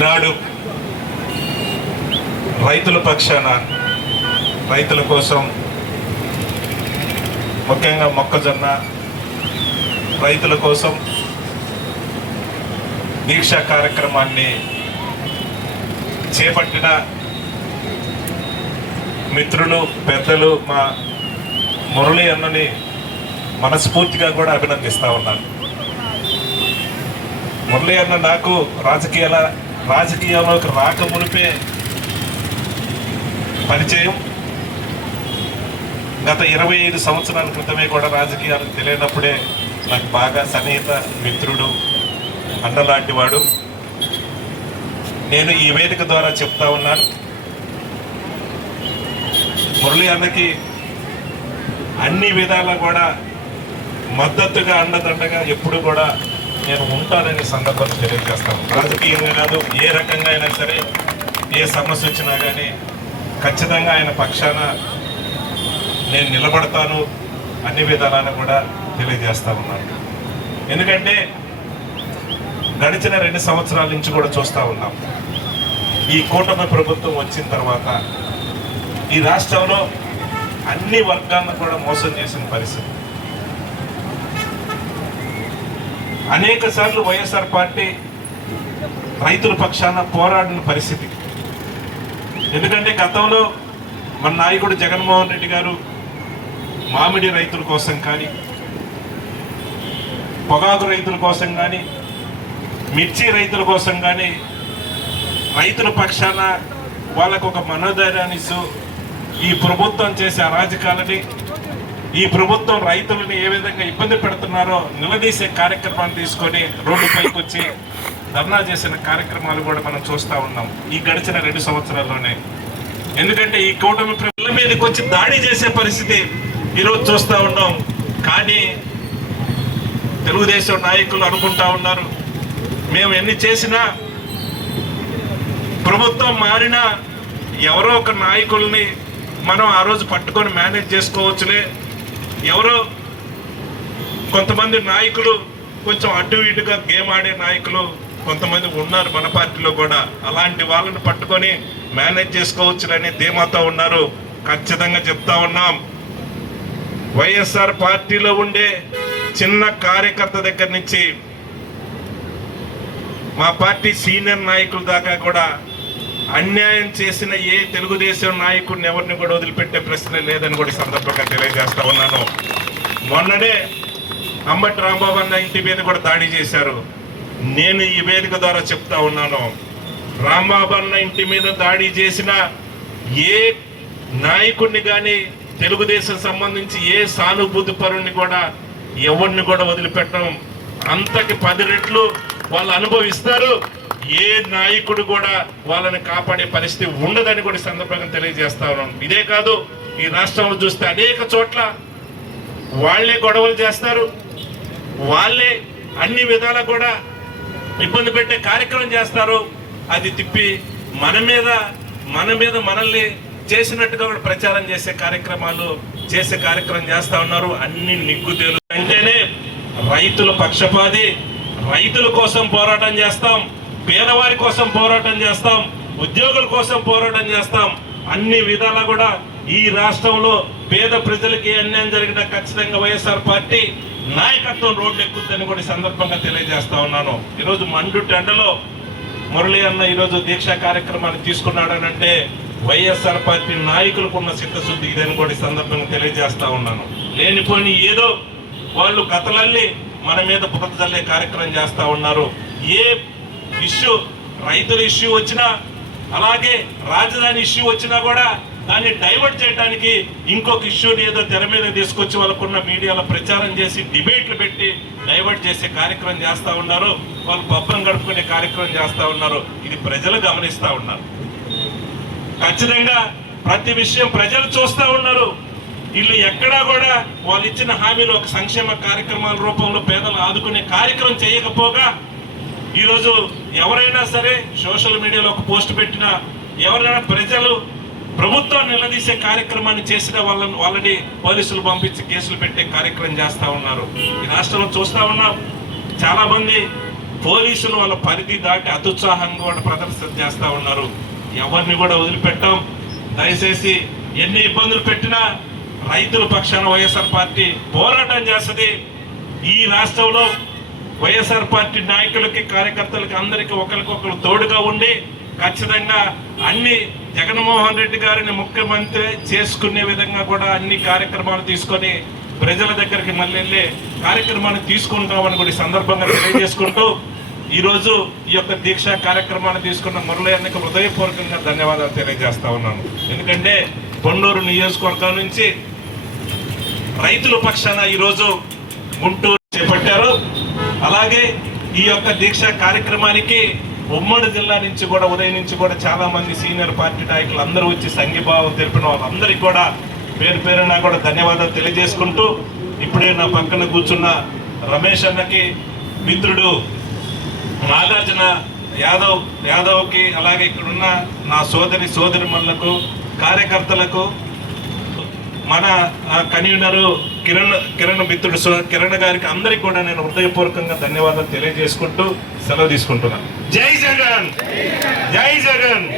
ఈనాడు రైతుల పక్షాన, రైతుల కోసం, ముఖ్యంగా మొక్కజొన్న రైతుల కోసం దీక్షా కార్యక్రమాన్ని చేపట్టిన మిత్రులు, పెద్దలు మా మురళి అన్నని మనస్ఫూర్తిగా కూడా అభినందిస్తూ ఉన్నాను. మురళి అన్న నాకు రాజకీయాల్లోకి రాక మునిపే పరిచయం. గత 25 సంవత్సరాల క్రితమే కూడా రాజకీయాలకు తెలియనప్పుడే నాకు బాగా సన్నిహిత మిత్రుడు, అన్నలాంటి వాడు. నేను ఈ వేదిక ద్వారా చెప్తా ఉన్నాను, మురళి అన్నకి అన్ని విధాలా కూడా మద్దతుగా, అండదండగా ఎప్పుడు కూడా నేను ఉంటానని సందర్భంగా తెలియజేస్తాను. రాజకీయంగా కాదు, ఏ రకంగా అయినా సరే, ఏ సమస్య వచ్చినా కానీ ఖచ్చితంగా ఆయన పక్షాన నేను నిలబడతాను, అన్ని విధాలను కూడా తెలియజేస్తా ఉన్నాను. ఎందుకంటే గడిచిన 2 సంవత్సరాల నుంచి కూడా చూస్తూ ఉన్నాం, ఈ కూటమి ప్రభుత్వం వచ్చిన తర్వాత ఈ రాష్ట్రంలో అన్ని వర్గాలను కూడా మోసం చేసిన పరిస్థితి. అనేక సార్లు వైఎస్ఆర్ పార్టీ రైతుల పక్షాన పోరాడిన పరిస్థితి. ఎందుకంటే గతంలో మన నాయకుడు జగన్మోహన్ రెడ్డి గారు మామిడి రైతుల కోసం కానీ, పొగాకు రైతుల కోసం కానీ, మిర్చి రైతుల కోసం కానీ రైతుల పక్షాన వాళ్ళకు ఒక మనోధైర్యాన్ని ఇస్తూ ఈ ప్రభుత్వం చేసే అరాజకాలని, ఈ ప్రభుత్వం రైతులని ఏ విధంగా ఇబ్బంది పెడుతున్నారో నిలదీసే కార్యక్రమాన్ని తీసుకొని రోడ్డుపైకి వచ్చి ధర్నా చేసిన కార్యక్రమాలు కూడా మనం చూస్తూ ఉన్నాం ఈ గడిచిన 2 సంవత్సరాల్లోనే. ఎందుకంటే ఈ కూటమి ప్రజల మీదకి వచ్చి దాడి చేసే పరిస్థితి ఈరోజు చూస్తూ ఉన్నాం. కానీ తెలుగుదేశం నాయకులు అనుకుంటా ఉన్నారు, మేము ఎన్ని చేసినా, ప్రభుత్వం మారినా ఎవరో ఒక నాయకుల్ని మనం ఆ రోజు పట్టుకొని మేనేజ్ చేసుకోవచ్చులే. ఎవరో కొంతమంది నాయకులు కొంచెం అటు ఇటుగా గేమ్ ఆడే నాయకులు కొంతమంది ఉన్నారు మన పార్టీలో కూడా, అలాంటి వాళ్ళని పట్టుకొని మేనేజ్ చేసుకోవచ్చులని ధీమాతో ఉన్నారు. ఖచ్చితంగా చెప్తా ఉన్నాం, వైఎస్ఆర్ పార్టీలో ఉండే చిన్న కార్యకర్త దగ్గర నుంచి మా పార్టీ సీనియర్ నాయకుల దాకా కూడా అన్యాయం చేసిన ఏ తెలుగుదేశం నాయకుడిని ఎవరిని కూడా వదిలిపెట్టే ప్రశ్న లేదని కూడా సందర్భంగా తెలియజేస్తా ఉన్నాను. మొన్ననే అంబటి రాంబాబు అన్న ఇంటి మీద కూడా దాడి చేశారు. నేను ఈ వేదిక ద్వారా చెప్తా ఉన్నాను, రాంబాబు అన్న ఇంటి మీద దాడి చేసిన ఏ నాయకుడిని కానీ, తెలుగుదేశం సంబంధించి ఏ సానుభూతి పరుణ్ణి కూడా ఎవరిని కూడా వదిలిపెట్టడం, అంతకి 10 రెట్లు వాళ్ళు అనుభవిస్తారు. ఏ నాయకుడు కూడా వాళ్ళని కాపాడే పరిస్థితి ఉండదని కూడా సందర్భంగా తెలియజేస్తా ఉన్నాను. ఇదే కాదు, ఈ రాష్ట్రంలో చూస్తే అనేక చోట్ల వాళ్లే గొడవలు చేస్తారు, వాళ్ళే అన్ని విధాలా కూడా ఇబ్బంది పెట్టే కార్యక్రమం చేస్తారు. అది తిప్పి మన మీద మనల్ని చేసినట్టుగా కూడా ప్రచారం చేసే కార్యక్రమం చేస్తా ఉన్నారు. అన్ని నిగ్గుతేలు అంటేనే రైతుల పక్షపాతి, రైతుల కోసం పోరాటం చేస్తాం, పేదవారి కోసం పోరాటం చేస్తాం, ఉద్యోగుల కోసం పోరాటం చేస్తాం. అన్ని విధాలా కూడా ఈ రాష్ట్రంలో పేద ప్రజలకి అన్యాయం జరిగిన ఖచ్చితంగా వైఎస్ఆర్ పార్టీ నాయకత్వం రోడ్లు ఎక్కుతుందని కూడా సందర్భంగా తెలియజేస్తా ఉన్నాను. ఈరోజు మండు టెండలో మురళి అన్న ఈరోజు దీక్షా కార్యక్రమాన్ని తీసుకున్నాడనంటే వైఎస్ఆర్ పార్టీ నాయకులకు ఉన్న చిత్తశుద్ధి ఇదని కూడా సందర్భంగా తెలియజేస్తా ఉన్నాను. లేనిపోని ఏదో వాళ్ళు గతలల్లి మన మీద బురద జల్లే కార్యక్రమం చేస్తా ఉన్నారు. ఏ ఇష్యూ, రైతుల ఇష్యూ వచ్చినా, అలాగే రాజధాని ఇష్యూ వచ్చినా కూడా దాన్ని డైవర్ట్ చేయడానికి ఇంకొక ఇష్యూని ఏదో తెర మీద తీసుకొచ్చి వాళ్ళకున్న మీడియాలో ప్రచారం చేసి డిబేట్లు పెట్టి డైవర్ట్ చేసే కార్యక్రమం చేస్తూ ఉన్నారు. వాళ్ళు పబ్బం గడుపుకునే కార్యక్రమం చేస్తూ ఉన్నారు. ఇది ప్రజలు గమనిస్తూ ఉన్నారు. ఖచ్చితంగా ప్రతి విషయం ప్రజలు చూస్తూ ఉన్నారు. వీళ్ళు ఎక్కడా కూడా వాళ్ళు ఇచ్చిన హామీలు ఒక సంక్షేమ కార్యక్రమాల రూపంలో పేదలు ఆదుకునే కార్యక్రమం చేయకపోగా ఈరోజు ఎవరైనా సరే సోషల్ మీడియాలో ఒక పోస్ట్ పెట్టినా, ఎవరైనా ప్రజలు ప్రభుత్వాన్ని నిలదీసే కార్యక్రమాన్ని చేసిన వాళ్ళని పోలీసులు పంపించి కేసులు పెట్టే కార్యక్రమం చేస్తూ ఉన్నారు. ఈ రాష్ట్రంలో చూస్తూ ఉన్నాం, చాలా మంది పోలీసులు వాళ్ళ పరిధి దాటి అత్యుత్సాహంగా కూడా ప్రదర్శన చేస్తా ఉన్నారు. ఎవరిని కూడా వదిలిపెట్టాం. దయచేసి ఎన్ని ఇబ్బందులు పెట్టినా రైతుల పక్షాన వైఎస్ఆర్ పార్టీ పోరాటం చేస్తుంది. ఈ రాష్ట్రంలో వైఎస్ఆర్ పార్టీ నాయకులకి, కార్యకర్తలకి, అందరికీ ఒకరికొకరు తోడుగా ఉండి ఖచ్చితంగా అన్ని జగన్మోహన్ రెడ్డి గారిని ముఖ్యమంత్రి చేసుకునే విధంగా కూడా అన్ని కార్యక్రమాలు తీసుకొని ప్రజల దగ్గరికి మళ్ళీ వెళ్ళే కార్యక్రమాన్ని తీసుకుంటామని కూడా ఈ సందర్భంగా తెలియజేసుకుంటూ ఈరోజు ఈ యొక్క దీక్ష కార్యక్రమాన్ని తీసుకున్న మురళి అన్నకి హృదయపూర్వకంగా ధన్యవాదాలు తెలియజేస్తా ఉన్నాను. ఎందుకంటే పొన్నూరు నియోజకవర్గం నుంచి రైతుల పక్షాన ఈరోజు గుంటూరు చేపట్టారు. అలాగే ఈ యొక్క దీక్ష కార్యక్రమానికి ఉమ్మడి జిల్లా నుంచి కూడా, ఉదయం నుంచి కూడా చాలా మంది సీనియర్ పార్టీ నాయకులు అందరూ వచ్చి సంఘీభావం తెలిపిన వాళ్ళందరికీ కూడా పేరు పేరున కూడా ధన్యవాదాలు తెలియజేసుకుంటూ, ఇప్పుడే నా పక్కన కూర్చున్న రమేష్ అన్నకి, మిత్రుడు నాగార్జున యాదవ్కి, అలాగే ఇక్కడున్న నా సోదరిమణులకు, కార్యకర్తలకు, మన కన్వీనరు కిరణ్ మిత్రుడు కిరణ్ గారికి అందరికీ కూడా నేను హృదయపూర్వకంగా ధన్యవాదాలు తెలియజేసుకుంటూ సెలవు తీసుకుంటున్నాను. జై జగన్, జై జగన్.